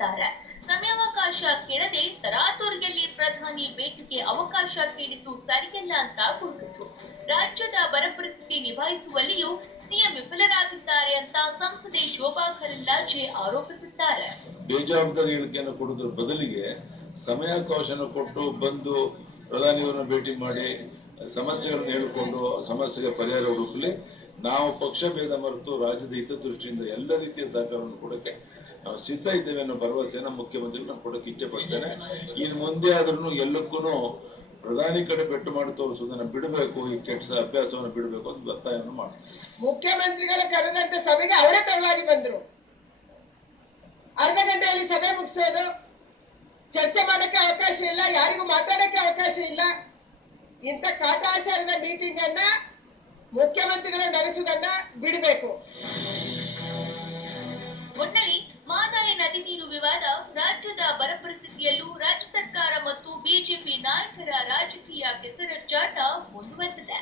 ಹೇಳಿದ್ದಾರೆ. ಸಮಯಾವಕಾಶ ಕೇಳದೆ ತರಾತುರಿಯಲ್ಲಿ ಪ್ರಧಾನಿ ಭೇಟಿಗೆ ಅವಕಾಶ ಕೇಳಿದ್ದು ಸರಿಯಲ್ಲ ಅಂತ ಗುರುತಿಸಿತು. ರಾಜ್ಯದ ಬರ ಪರಿಸ್ಥಿತಿ ನಿಭಾಯಿಸುವಲ್ಲಿಯೂ ಸಿಎಂ ವಿಫಲರಾಗಿದ್ದಾರೆ ಅಂತ ಸಂಸದೆ ಶೋಭಾ ಕರಂದ್ಲಾಜೆ ಆರೋಪಿಸಿದ್ದಾರೆ. ಬೇಜವಾಬ್ದಾರಿ ಹೇಳಿಕೆಯನ್ನು ಕೊಡುವುದರ ಬದಲಿಗೆ ಸಮಯಾವಕಾಶನ ಕೊಟ್ಟು ಬಂದು ಪ್ರಧಾನಿಯವರನ್ನು ಭೇಟಿ ಮಾಡಿ ಸಮಸ್ಯೆಗಳನ್ನು ಹೇಳಿಕೊಂಡು ಸಮಸ್ಯೆಗೆ ಪರಿಹಾರ ಹುಡುಕಲಿ. ನಾವು ಪಕ್ಷ ಭೇದ ಮರೆತು ರಾಜ್ಯದ ಹಿತದೃಷ್ಟಿಯಿಂದ ಎಲ್ಲ ರೀತಿಯ ಸಹಕಾರವನ್ನು ಕೊಡಕ್ಕೆ ನಾವು ಸಿದ್ಧ ಇದ್ದೇವೆ ಅನ್ನೋ ಭರವಸೆಯನ್ನು ಮುಖ್ಯಮಂತ್ರಿಗಳು ನಾವು ಕೊಡಕ್ಕೆ ಇಚ್ಛೆ ಪಡ್ತೇನೆ. ಇನ್ನು ಮುಂದೆ ಆದ್ರೂ ಎಲ್ಲಕ್ಕೂ ಪ್ರಧಾನಿ ಕಡೆ ಬೆಟ್ಟು ಮಾಡಿ ತೋರಿಸುವುದನ್ನು ಬಿಡಬೇಕು, ಈ ಕೆಟ್ಟ ಅಭ್ಯಾಸವನ್ನು ಬಿಡಬೇಕು ಅಂತ ಒತ್ತಾಯವನ್ನು ಮಾಡ್ತಾರೆ. ಮುಖ್ಯಮಂತ್ರಿಗಳು ಕರೆದಂತ ಸಭೆಗೆ ಅವರೇ ತಡವಾಗಿ ಬಂದ್ರು. ಅರ್ಧ ಗಂಟೆಯಲ್ಲಿ ಸಭೆ ಮುಗಿಸೋದು, ಚರ್ಚೆ ಮಾಡಕ್ಕೆ ಅವಕಾಶ ಇಲ್ಲ, ಯಾರಿಗೂ ಮಾತಾಡಕ್ಕೆ ಅವಕಾಶ ಇಲ್ಲ. ಇಂಥ ಕಾಟಾಚಾರದ ಮೀಟಿಂಗ್ ಅನ್ನ ಮುಖ್ಯಮಂತ್ರಿಗಳು ನಡೆಸುವುದನ್ನ ಬಿಡಬೇಕು. ಒಟ್ಟಲ್ಲಿ ಮಹದಾಯಿ ನದಿ ನೀರು ವಿವಾದ ರಾಜ್ಯದ ಬರ ಪರಿಸ್ಥಿತಿಯಲ್ಲೂ ರಾಜ್ಯ ಸರ್ಕಾರ ಮತ್ತು ಬಿಜೆಪಿ ನಾಯಕರ ರಾಜಕೀಯ ಕೆಸರಚ್ಚಾಟ ಮುಂದುವರೆದಿದೆ.